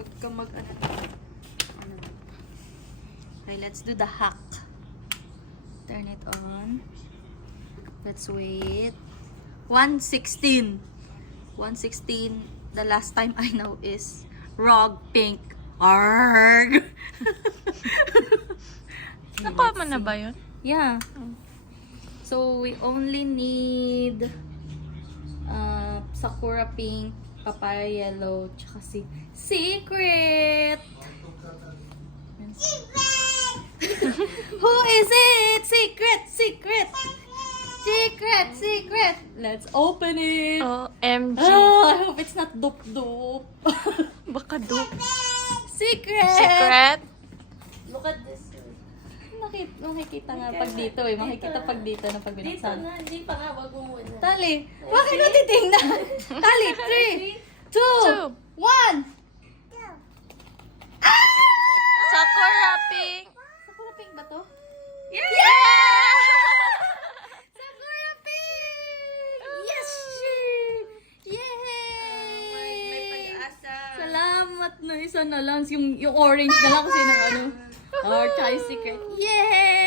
Huwag ka mag-ano. Okay, let's do the hack. Turn it on. Let's wait. 116. 116. The last time I know is Rog Pink. Arg! Nakuha mo na ba yun? Yeah. So, we only need Sakura Pink, Papaya Yellow, tsaka si Secret! Who is it? Secret! Secret! Secret! Secret! Let's open it! OMG. Oh, I hope it's not dope-dope. Baka dope. Secret! Secret? Look at this. Makikita nga pag dito eh. Makikita pag dito na pag Dito binuksan. na, hindi pa nga, wag mo muna. Tali! Bakit mo titingnan? Tali! 3, 2, 1! Sakura Pink. Sakura Pink ba to? Yeah! Sakura Pink! Yes! Sure! Yay! May pag-asa. Salamat na isa na lang. Yung orange na lang kasi ng ano. Or tsaka yung secret. Yay!